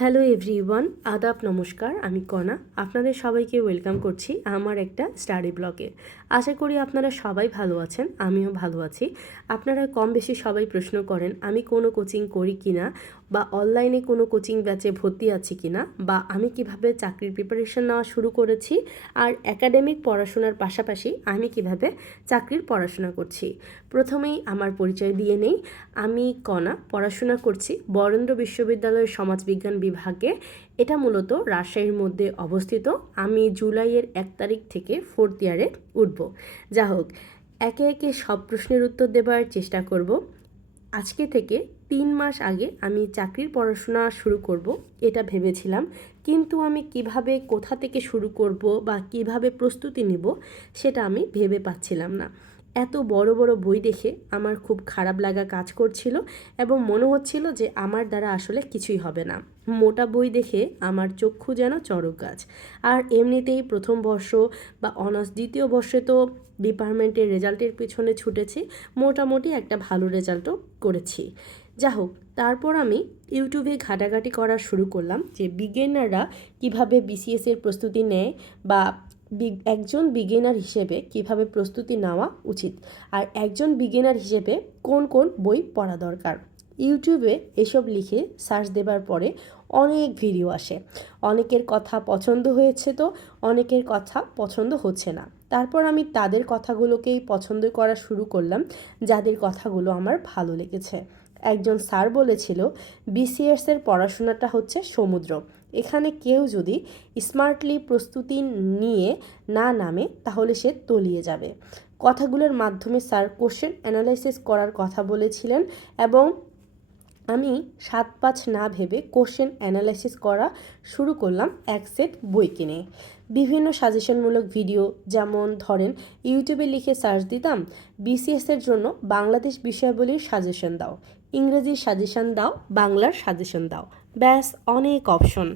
Hello everyone, আদাব, নমস্কার। আমি কণা, আপনাদের সবাইকে ওয়েলকাম করছি আমার একটা স্টাডি ব্লগে। আশা করি আপনারা সবাই ভালো আছেন, আমিও ভালো আছি। আপনারা কম বেশি সবাই প্রশ্ন করেন আমি কোনো কোচিং করি কিনা, বা অনলাইনে কোনো কোচিং ব্যাচে ভর্তি আছি কিনা, বা আমি কিভাবে চাকরির প্রিপারেশন নেওয়া শুরু করেছি, আর একাডেমিক পড়াশোনার পাশাপাশি আমি কিভাবে চাকরির পড়াশোনা করছি। প্রথমেই আমার পরিচয় দিয়ে নেই। আমি কণা, পড়াশোনা করছি বরেন্দ্র বিশ্ববিদ্যালয়ের সমাজবিজ্ঞান বিভাগে। এটা মূলত রাজশাহীর মধ্যে অবস্থিত। আমি জুলাইয়ের 1 তারিখ থেকে 4th ইয়ারে উঠব। যা হোক, একে একে সব প্রশ্নের উত্তর দেবার চেষ্টা করব। আজকে থেকে 3 মাস আগে আমি চাকরির পড়াশোনা শুরু করব এটা ভেবেছিলাম, কিন্তু আমি কিভাবে কোথা থেকে শুরু করব বা কিভাবে প্রস্তুতি নিব সেটা আমি ভেবে পাচ্ছিলাম না। এত বড় বড় বই দেখে আমার খুব খারাপ লাগা কাজ করছিল এবং মনে হচ্ছিল যে আমার দ্বারা আসলে কিছুই হবে না। মোটা বই দেখে আমার চক্ষু যেন চড়ক গাছ। আর এমনিতেই প্রথম বর্ষ বা অনার্স দ্বিতীয় বর্ষে তো ডিপার্টমেন্টের রেজাল্টের পিছনে ছুটেছি, মোটামুটি একটা ভালো রেজাল্টও করেছি। যা হোক, তারপর আমি ইউটিউবে ঘাটাঘাটি করা শুরু করলাম যে বিগিনাররা কিভাবে বিসিএসের প্রস্তুতি নেয়, বা একজন বিগিনার হিসেবে কিভাবে প্রস্তুতি নেওয়া উচিত, আর একজন বিগিনার হিসেবে কোন কোন বই পড়া দরকার। ইউটিউবে এসব লিখে সার্চ দেবার পরে অনেক ভিডিও আসে। অনেকের কথা পছন্দ হয়েছে, তো অনেকের কথা পছন্দ হচ্ছে না। তারপর আমি তাদের কথাগুলোকেই পছন্দ করা শুরু করলাম, যাদের কথাগুলো আমার ভালো লেগেছে। একজন স্যার বলেছিল বিসিএসের পড়াশোনাটা হচ্ছে সমুদ্র, এখানে কেউ যদি স্মার্টলি প্রস্তুতি নিয়ে না নামে তাহলে সে তলিয়ে যাবে। কথাগুলোর মাধ্যমে স্যার কোশ্চেন অ্যানালাইসিস করার কথা বলেছিলেন, এবং আমি 7-5 না ভেবে কোশ্চেন অ্যানালাইসিস করা শুরু করলাম এক সেট বই কিনে। বিভিন্ন সাজেশনমূলক ভিডিও, যেমন ধরেন ইউটিউবে লিখে সার্চ দিতাম বিসিএসের জন্য বাংলাদেশ বিষয়াবলীর সাজেশন দাও, ইংরেজির সাজেশন দাও, বাংলার সাজেশন দাও, ব্যাস অনেক অপশন।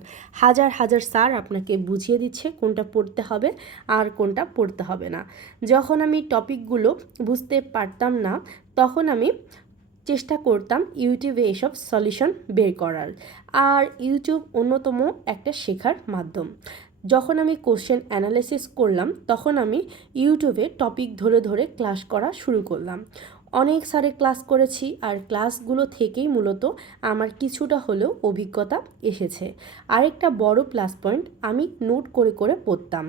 হাজার হাজার স্যার আপনাকে বুঝিয়ে দিচ্ছে কোনটা পড়তে হবে আর কোনটা পড়তে হবে না। যখন আমি টপিকগুলো বুঝতে পারতাম না, তখন আমি চেষ্টা করতাম ইউটিউবে এসব সলিউশন বের করার। আর ইউটিউব অন্যতম একটা শেখার মাধ্যম। যখন আমি কোশ্চেন অ্যানালাইসিস করলাম, তখন আমি ইউটিউবে টপিক ধরে ধরে ক্লাস করা শুরু করলাম। অনেক স্যারে ক্লাস করেছি, আর ক্লাসগুলো থেকেই মূলত আমার কিছুটা হলেও অভিজ্ঞতা এসেছে। আরেকটা বড় প্লাস পয়েন্ট, আমি নোট করে করে পড়তাম।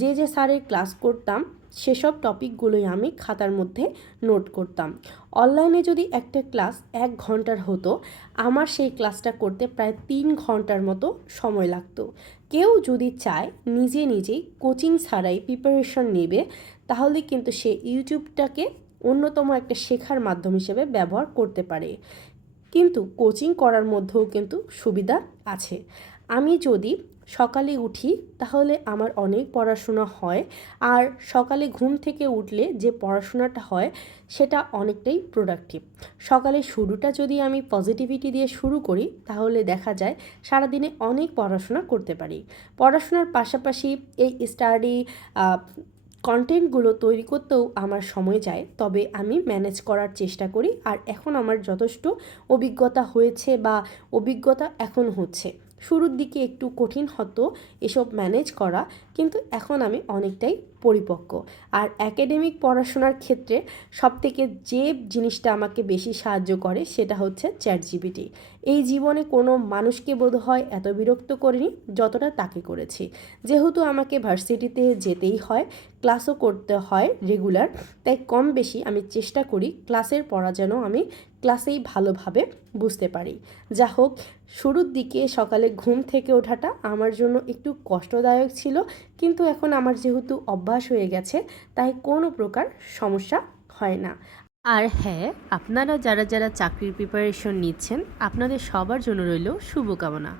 যে যে স্যারের ক্লাস করতাম সেসব টপিকগুলোই আমি খাতার মধ্যে নোট করতাম। অনলাইনে যদি একটা ক্লাস 1 ঘন্টার হতো, আমার সেই ক্লাসটা করতে প্রায় 3 ঘন্টার মতো সময় লাগতো। কেউ যদি চায় নিজে নিজেই কোচিং ছাড়াই প্রিপারেশন নেবে, তাহলে কিন্তু সে ইউটিউবটাকে অন্যতম একটা শেখার মাধ্যম হিসেবে ব্যবহার করতে পারে। কিন্তু কোচিং করার মধ্যেও কিন্তু সুবিধা আছে। আমি যদি সকালে উঠি তাহলে আমার অনেক পড়াশোনা হয়, আর সকালে ঘুম থেকে উঠলে যে পড়াশোনাটা হয় সেটা অনেকটাই প্রোডাক্টিভ। সকালে শুরুটা যদি আমি পজিটিভিটি দিয়ে শুরু করি, তাহলে দেখা যায় সারাদিনে অনেক পড়াশোনা করতে পারি। পড়াশোনার পাশাপাশি এই স্টাডি কন্টেন্টগুলো তৈরি করতেও আমার সময় যায়, তবে আমি ম্যানেজ করার চেষ্টা করি। আর এখন আমার যথেষ্ট অভিজ্ঞতা হয়েছে, বা অভিজ্ঞতা এখন হচ্ছে। শুরুর দিকে একটু কঠিন হতো এসব ম্যানেজ করা, কিন্তু এখন আমি অনেকটাই পরিপক্ক। আর একাডেমিক পড়াশোনার ক্ষেত্রে সবথেকে যে জিনিসটা আমাকে বেশি সাহায্য করে সেটা হচ্ছে চ্যাটজিপিটি। এই জীবনে কোনো মানুষকে বোধহয় এত বিরক্ত করিনি যতটা তাকে করেছি। যেহেতু আমাকে ভার্সিটিতে যেতেই হয়, ক্লাসও করতে হয় রেগুলার, তাই কম বেশি আমি চেষ্টা করি ক্লাসের পড়া যেন আমি ক্লাসেই ভালোভাবে বুঝতে পারি। যা হোক, শুরুর দিকে সকালে ঘুম থেকে ওঠাটা আমার জন্য একটু কষ্টদায়ক ছিল, কিন্তু এখন আমার যেহেতু অভ্যাস হয়ে গেছে, তাই কোনো প্রকার সমস্যা হয় না। আর হ্যাঁ, আপনারা যারা যারা চাকরির প্রিপারেশন নিচ্ছেন, আপনাদের সবার জন্য রইল শুভকামনা।